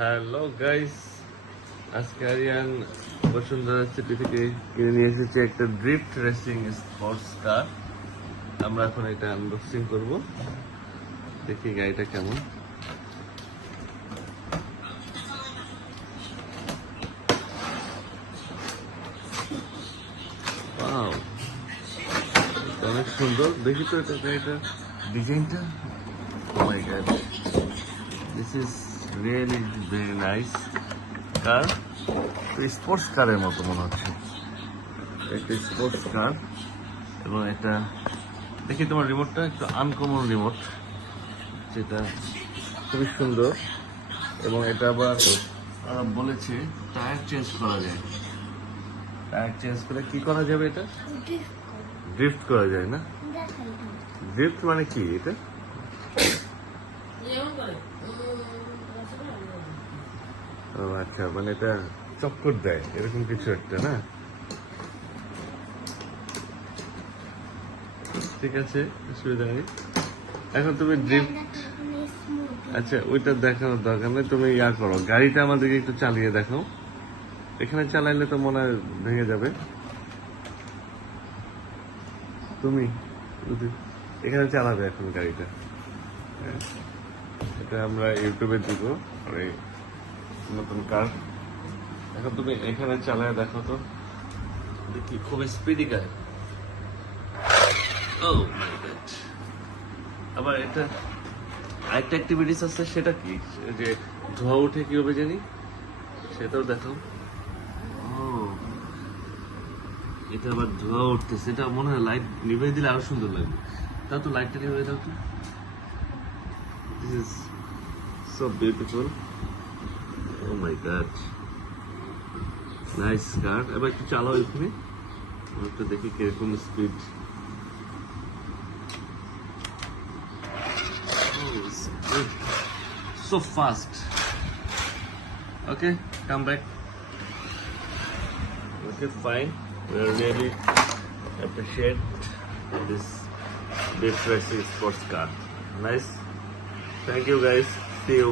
Hello guys, আজকে Aryan Bashundhara city থেকে কিনে নিয়ে এসেছে একটা ড্রিফট রেসিং স্পোর্টস কার। আমরা এখন এটা আনবক্সিং করব, দেখি গাড়িটা কেমন। ওয়াও, অনেক সুন্দর। দেখি তো এটা গাড়িটা ডিজাইনটা। Oh my god, this is really very nice car. Sports কারের মতো মনে হচ্ছে, একটা স্পোর্টস কার। এবং এটা দেখি তোমার রিমোটটা একটু আনকমন রিমোট, যেটা খুবই সুন্দর। এবং এটা আবার বলেছে টায়ার চেঞ্জ করা যায়। টায়ার চেঞ্জ করে কি করা যাবে? এটা ড্রিফট করা যায় না? ড্রিফট মানে কি এটা? ও আচ্ছা, মানে এটা চক্কর দেয় এরকম কিছু একটা, না? ঠিক আছে, অসুবিধা নেই। এখন তুমি ড্রিফট, আচ্ছা ওইটা দেখানোর দরকার নেই, তুমি ইয়া করো, গাড়িটা আমাদেরকে একটু চালিয়ে দেখো। এখানে চালাইলে তো মনে হয় ভেঙে যাবে। তুমি এখানে চালাবে এখন গাড়িটা। হ্যাঁ, এটা আমরা ইউটিউবে দিব, এই নতুন কার। এখন তুমি এখানে চালায় দেখো তো, দেখি খুব স্পিডি গাড়ি। ও মাই গড, আবার এটা আরেকটা অ্যাক্টিভিটিস আছে, সেটা কি? যে ধোয়া উঠে কি হবে জানি, সেটাও দেখো। ও, এটা আবার ধোয়া উঠতেছে, এটা মনে হয় লাইট নিভে দিলে আরো সুন্দর লাগবে। তাও তো লাইটটা নিভে দাও তো। This is so beautiful. Oh my God, nice car. এবার একটু চালাও এখানে, একটু দেখি কিরকম speed. So fast. Okay, come back. Okay, fine. We really appreciate this Deep Racing sports car. Nice. Thank you guys. See you.